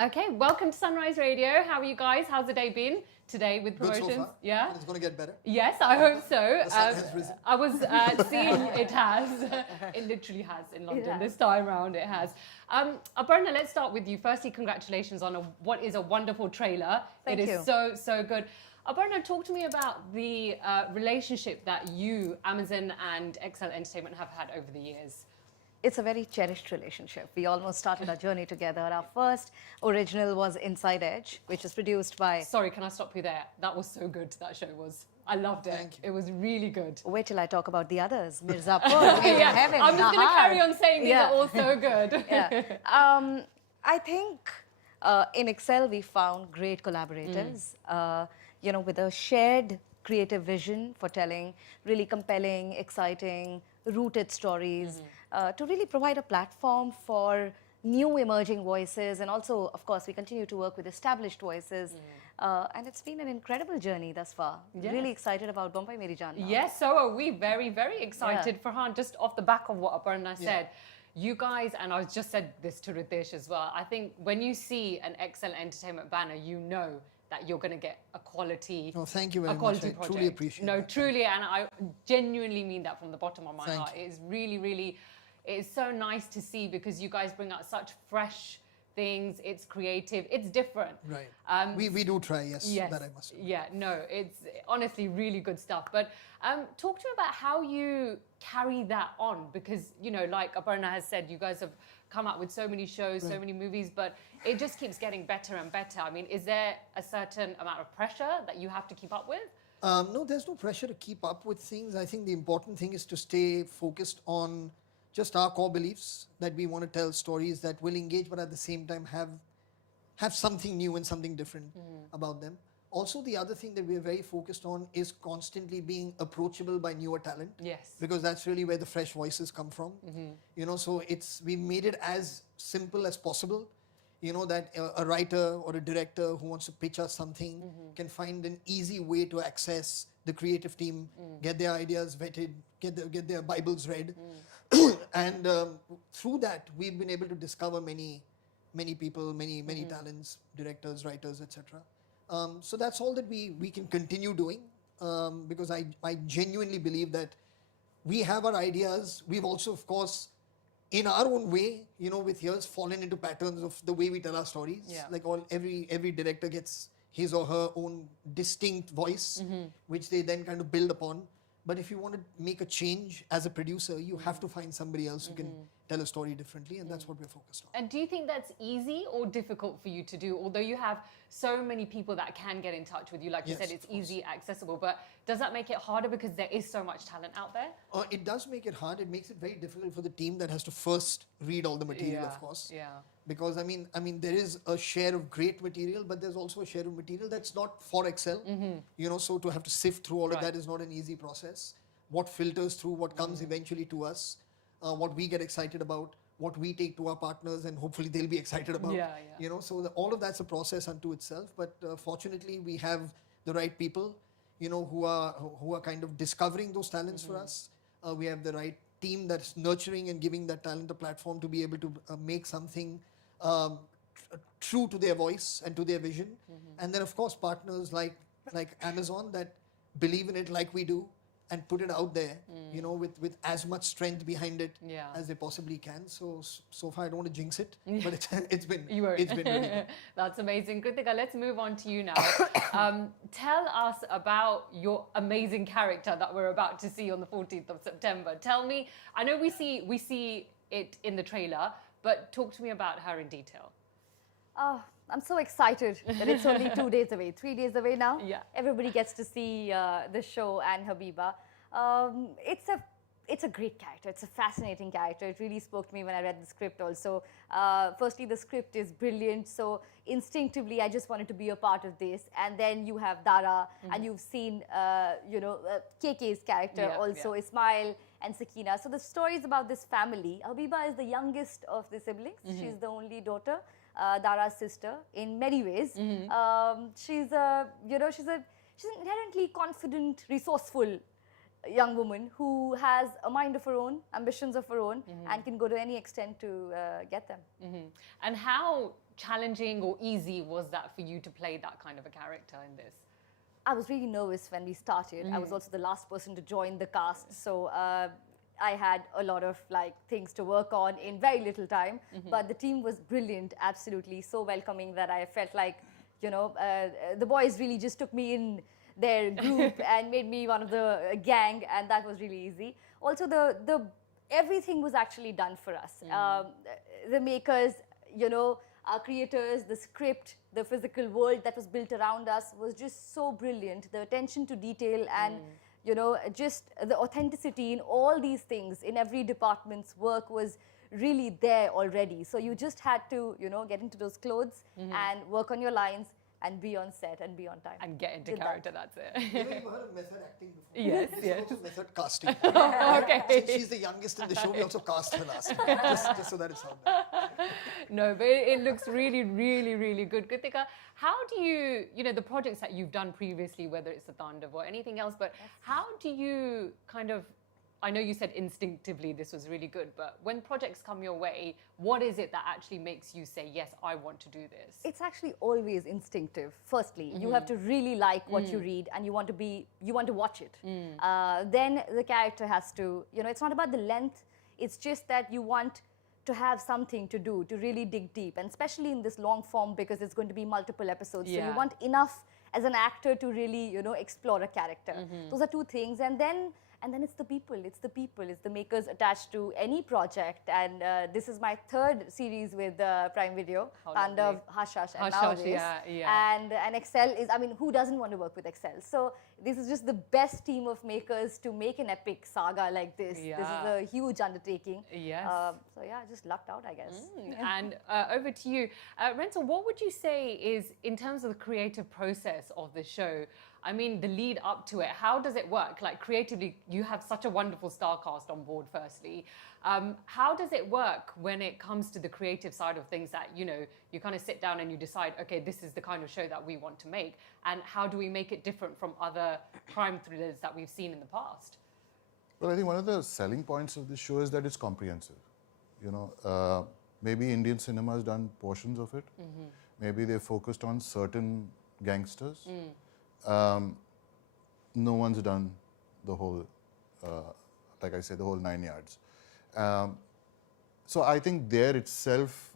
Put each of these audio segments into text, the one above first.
Okay, welcome to Sunrise Radio. How are you guys? How's the day been today with Good promotions? so far. Yeah. And it's going to get better. Yes, I hope so. The sun has risen. I was seeing it has. It literally has in London this time round. It has. Aparna, let's start with you. Firstly, congratulations on what is a wonderful trailer. Thank you. It is so good. Aparna, talk to me about the relationship that you, Amazon and XL Entertainment have had over the years. It's a very cherished relationship. We almost started our journey together. Our first original was Inside Edge, which is produced by... Sorry, can I stop you there? That was so good, that show was. I loved it. Thank you. It was really good. Wait till I talk about the others. Mirzapur, Yeah, Heaven, I'm just going to carry on saying these are all so good. Yeah. I think in Excel we found great collaborators, with a shared creative vision for telling really compelling, exciting, rooted stories, to really provide a platform for new emerging voices. And also, of course, we continue to work with established voices. And it's been an incredible journey thus far. Yes. Really excited about Bambai, Meri, Jaan. Yes, so are we. Very excited. Farhan, just off the back of what Aparna said, you guys, and I just said this to Ritesh as well, I think when you see an XL Entertainment banner, you know that you're going to get a quality, thank you very much. I truly appreciate No, that. truly, and I genuinely mean that from the bottom of my Thank heart. you. It is really, it is so nice to see because you guys bring out such fresh things. It's creative. It's different. Right. We do try, yes, that I must admit. Yeah, no, it's honestly really good stuff. But talk to me about how you carry that on because, like Aparna has said, you guys have come out with so many shows, so many movies, but it just keeps getting better and better. I mean, is there a certain amount of pressure that you have to keep up with? No, there's no pressure to keep up with things. I think the important thing is to stay focused on just our core beliefs, that we want to tell stories that will engage, but at the same time have something new and something different about them. Also, the other thing that we're very focused on is constantly being approachable by newer talent. Yes. Because that's really where the fresh voices come from. So we made it as simple as possible. That a writer or a director who wants to pitch us something can find an easy way to access the creative team, get their ideas vetted, get their Bibles read. And through that, we've been able to discover many people, many talents, directors, writers, etc. So that's all that we can continue doing because I genuinely believe that we have our ideas. We've also, of course, in our own way, with years, fallen into patterns of the way we tell our stories. Yeah. Like every director gets his or her own distinct voice, which they then kind of build upon. But if you want to make a change as a producer, you have to find somebody else who can tell a story differently, and that's what we're focused on. And do you think that's easy or difficult for you to do? Although you have so many people that can get in touch with you, like you said, it's easy, accessible, but does that make it harder because there is so much talent out there? It does make it hard. It makes it very difficult for the team that has to first read all the material, of course. Yeah. Because I mean, there is a share of great material, but there's also a share of material that's not for Excel. So to have to sift through all of that is not an easy process. What filters through, what comes eventually to us, what we get excited about, what we take to our partners, and hopefully they'll be excited about. So all of that's a process unto itself. But fortunately, we have the right people, who are kind of discovering those talents for us. We have the right team that's nurturing and giving that talent a platform to be able to make something true to their voice and to their vision. And then, of course, partners like Amazon that believe in it like we do and put it out there, with as much strength behind it as they possibly can. So far, I don't want to jinx it, but it's been really good. That's amazing. Kritika, let's move on to you now. Tell us about your amazing character that we're about to see on the 14th of September. Tell me, I know we see it in the trailer, but talk to me about her in detail. I'm so excited that it's only 2 days away, 3 days away now. Yeah. Everybody gets to see the show and Habiba. It's a great character. It's a fascinating character. It really spoke to me when I read the script also. Firstly, the script is brilliant. So instinctively, I just wanted to be a part of this. And then you have Dara, and you've seen, KK's character also, Ismail and Sakina. So the story is about this family. Habiba is the youngest of the siblings. She's the only daughter. Dara's sister in many ways. She's an inherently confident, resourceful young woman who has a mind of her own, ambitions of her own, and can go to any extent to get them. And how challenging or easy was that for you to play that kind of a character in this? I was really nervous when we started. I was also the last person to join the cast, so I had a lot of things to work on in very little time. But the team was brilliant, absolutely so welcoming that I felt like, the boys really just took me in their group and made me one of the gang, and that was really easy. Also, the everything was actually done for us. The makers, our creators, the script, the physical world that was built around us was just so brilliant. The attention to detail and, just the authenticity in all these things, in every department's work was really there already. So you just had to, get into those clothes and work on your lines and be on set and be on time. And get into character, that's it. You've heard of method acting before? Yes, This yes. is also method casting. Okay. Since she's the youngest in the show, we also cast her last. Just so that it's out there. No, but it looks really, really, really good. Kritika, how do you, the projects that you've done previously, whether it's the Tandav or anything else, but how do you kind of, I know you said instinctively this was really good, but when projects come your way, what is it that actually makes you say, yes, I want to do this? It's actually always instinctive. Firstly, you have to really like what you read and you want to watch it. Then the character has to, it's not about the length, it's just that you want to have something to do, to really dig deep, and especially in this long form because it's going to be multiple episodes. So you want enough as an actor to really, explore a character. Those are two things. And then it's the people, it's the makers attached to any project. And this is my third series with Prime Video, Tandav, Hush Hush, and nowadays. And Excel is, who doesn't want to work with Excel? So this is just the best team of makers to make an epic saga like this. This is a huge undertaking. Yes. So yeah, just lucked out, I guess. And over to you. Rensil, what would you say is, in terms of the creative process of the show, the lead up to it, how does it work? Like creatively, you have such a wonderful star cast on board, firstly. How does it work when it comes to the creative side of things that, you kind of sit down and you decide, okay, this is the kind of show that we want to make. And how do we make it different from other crime thrillers that we've seen in the past? Well, I think one of the selling points of this show is that it's comprehensive. Maybe Indian cinema has done portions of it. Maybe they focused on certain gangsters. No one's done the whole, like I said, the whole 9 yards. So I think there itself,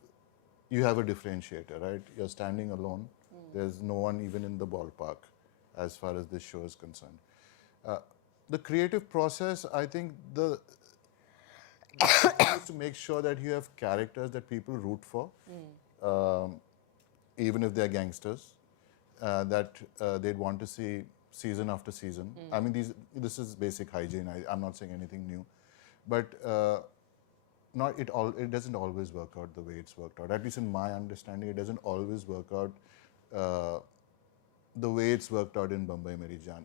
you have a differentiator, right? You're standing alone. There's no one even in the ballpark as far as this show is concerned. The creative process, I think the is to make sure that you have characters that people root for, even if they're gangsters, that they'd want to see season after season. This is basic hygiene. I'm not saying anything new, but it doesn't always work out the way it's worked out. At least in my understanding, it doesn't always work out the way it's worked out in Bambai, Meri, Jaan.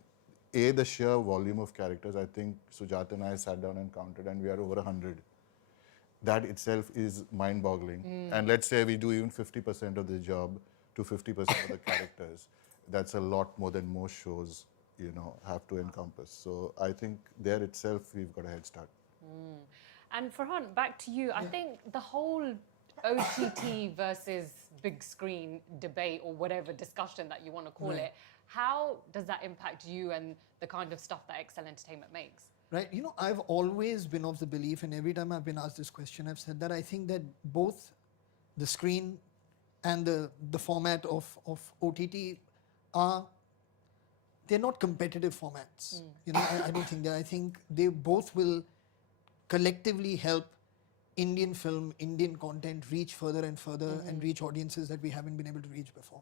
The sheer volume of characters, I think Sujata and I sat down and counted, and we are over 100. That itself is mind-boggling. And let's say we do even 50% of the job to 50% of the characters. That's a lot more than most shows, have to encompass. So I think there itself, we've got a head start. And Farhan, back to you. I think the whole OTT versus big screen debate, or whatever discussion that you want to call it, how does that impact you and the kind of stuff that Excel Entertainment makes? Right. I've always been of the belief, and every time I've been asked this question, I've said that I think that both the screen and the format of OTT they're not competitive formats. I don't think that. I think they both will collectively help Indian film, Indian content reach further and further and reach audiences that we haven't been able to reach before.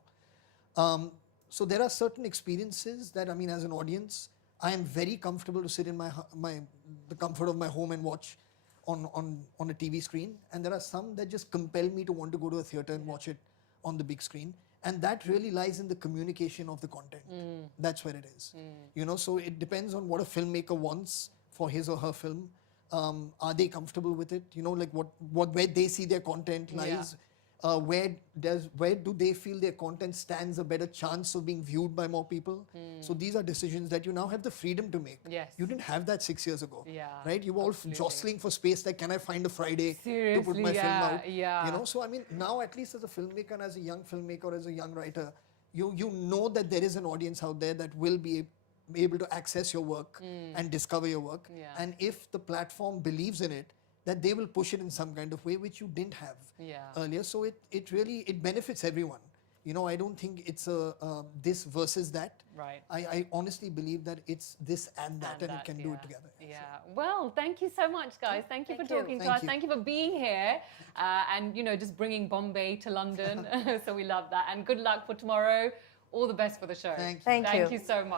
So there are certain experiences that, as an audience, I am very comfortable to sit in the comfort of my home and watch on a TV screen. And there are some that just compel me to want to go to a theater and watch it on the big screen. And that really lies in the communication of the content. That's where it is. So it depends on what a filmmaker wants for his or her film. Are they comfortable with it? Where they see their content lies. where do they feel their content stands a better chance of being viewed by more people? So these are decisions that you now have the freedom to make. Yes. You didn't have that 6 years ago. Yeah, Right? You were all absolutely. jostling for space, like, can I find a Friday to put Seriously, my film yeah, out? yeah. You know, so I mean, now at least as a filmmaker and as a young filmmaker or as a young writer, you know that there is an audience out there that will be able to access your work and discover your work. Yeah. And if the platform believes in it, that they will push it in some kind of way which you didn't have earlier. So it really benefits everyone. You know, I don't think it's a this versus that. Right. I honestly believe that it's this and that, and it can do it together. Yeah. Well, thank you so much, guys. Thank you for talking to Thank us. you. Thank you for being here, and you know, just bringing Bombay to London. So we love that. And good luck for tomorrow. All the best for the show. Thank you. Thank you. Thank you so much.